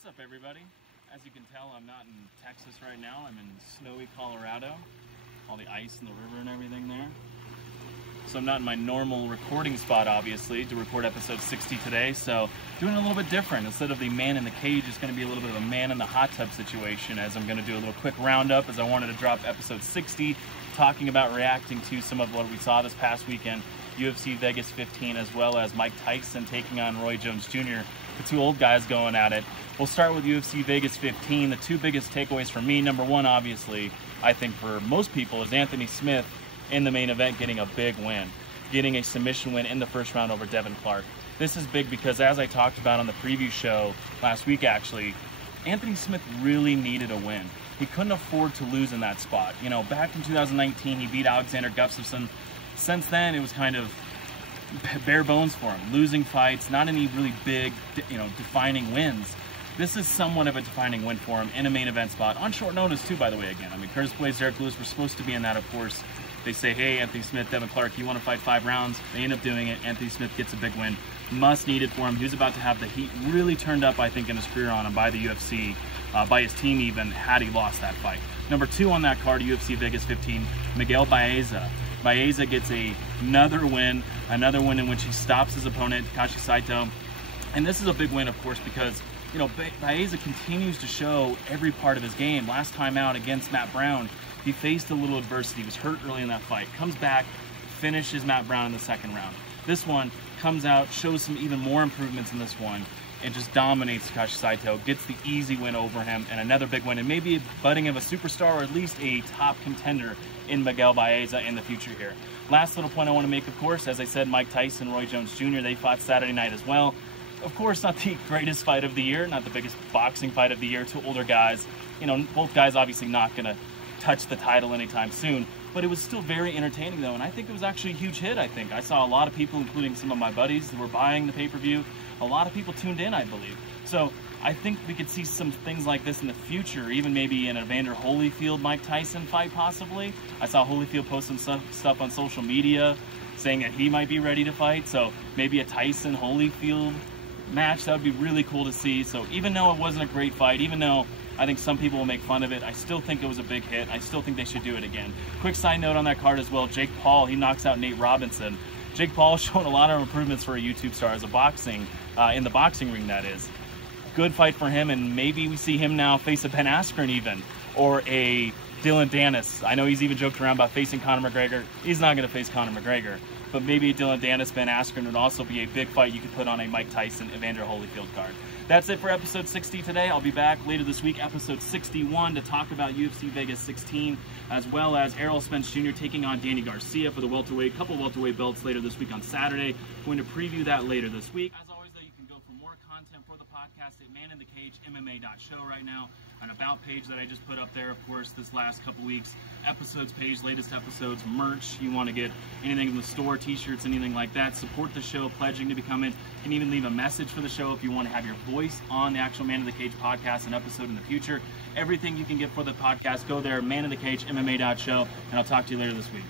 What's up, everybody? As you can tell, I'm not in Texas right now. I'm in snowy Colorado. All the ice in the river and everything there. So I'm not in my normal recording spot, obviously, to record episode 60 today. So doing it a little bit different. Instead of the man in the cage, it's going to be a little bit of a man in the hot tub situation, as I'm going to do a little quick roundup, as I wanted to drop episode 60, talking about reacting to some of what we saw this past weekend, UFC Vegas 15, as well as Mike Tyson taking on Roy Jones Jr., the two old guys going at it. We'll start with UFC Vegas 15. The two biggest takeaways for me, number one, obviously, I think for most people, is Anthony Smith in the main event getting a big win, getting a submission win in the first round over Devin Clark. This is big because, as I talked about on the preview show last week, actually, Anthony Smith really needed a win. He couldn't afford to lose in that spot. You know, back in 2019, he beat Alexander Gustafsson. Since then, it was kind of bare bones for him. Losing fights, not any really big, defining wins. This is somewhat of a defining win for him in a main event spot. On short notice, too, by the way, again. I mean, Curtis Blades, Derek Lewis were supposed to be in that, of course. They say, hey, Anthony Smith, Devin Clark, you want to fight 5 rounds? They end up doing it. Anthony Smith gets a big win. Must needed for him. He was about to have the heat really turned up, I think, in his career on him by the UFC, by his team even, had he lost that fight. Number 2 on that card, UFC Vegas 15, Miguel Baeza. Baeza gets another win in which he stops his opponent, Takashi Saito. And this is a big win, of course, because, you know, Baeza continues to show every part of his game. Last time out against Matt Brown, he faced a little adversity. He was hurt early in that fight. Comes back, finishes Matt Brown in the second round. This one comes out, shows some even more improvements in this one, and just dominates Takashi Saito, gets the easy win over him, and another big win, and maybe a budding of a superstar, or at least a top contender in Miguel Baeza in the future here. Last little point I want to make, of course, as I said, Mike Tyson, Roy Jones Jr., they fought Saturday night as well. Of course, not the greatest fight of the year, not the biggest boxing fight of the year. Two older guys, you know, both guys obviously not going to touch the title anytime soon, but it was still very entertaining, though, and I think it was actually a huge hit. I think I saw a lot of people, including some of my buddies who were buying the pay-per-view. A lot of people tuned in, I believe. So I think we could see some things like this in the future, even maybe in a Evander Holyfield Mike Tyson fight, possibly. I saw Holyfield post some stuff on social media saying that he might be ready to fight, so maybe a Tyson Holyfield match, that would be really cool to see. So even though it wasn't a great fight, even though I think some people will make fun of it, I still think it was a big hit. I still think they should do it again. Quick side note on that card as well, Jake Paul, he knocks out Nate Robinson. Jake Paul showing a lot of improvements for a YouTube star as a boxing, in the boxing ring, that is. Good fight for him, and maybe we see him now face a Ben Askren even, or a Dylan Dennis. I know he's even joked around about facing Conor McGregor. He's not going to face Conor McGregor, but maybe Dylan Dennis, Ben Askren would also be a big fight you could put on a Mike Tyson, Evander Holyfield card. That's it for episode 60 today. I'll be back later this week, episode 61, to talk about UFC Vegas 16, as well as Errol Spence Jr. taking on Danny Garcia for the welterweight, couple welterweight belts later this week on Saturday. Going to preview that later this week. As always, though, you can go for more content for the podcast at maninthecagemmma.show right now. An about page that I just put up there, of course, this last couple weeks. Episodes page, latest episodes, merch. You want to get anything in the store, t-shirts, anything like that. Support the show, pledging to become it. You can even leave a message for the show if you want to have your voice on the actual Man in the Cage podcast, an episode in the future. Everything you can get for the podcast, go there, maninthecagemmma.show, and I'll talk to you later this week.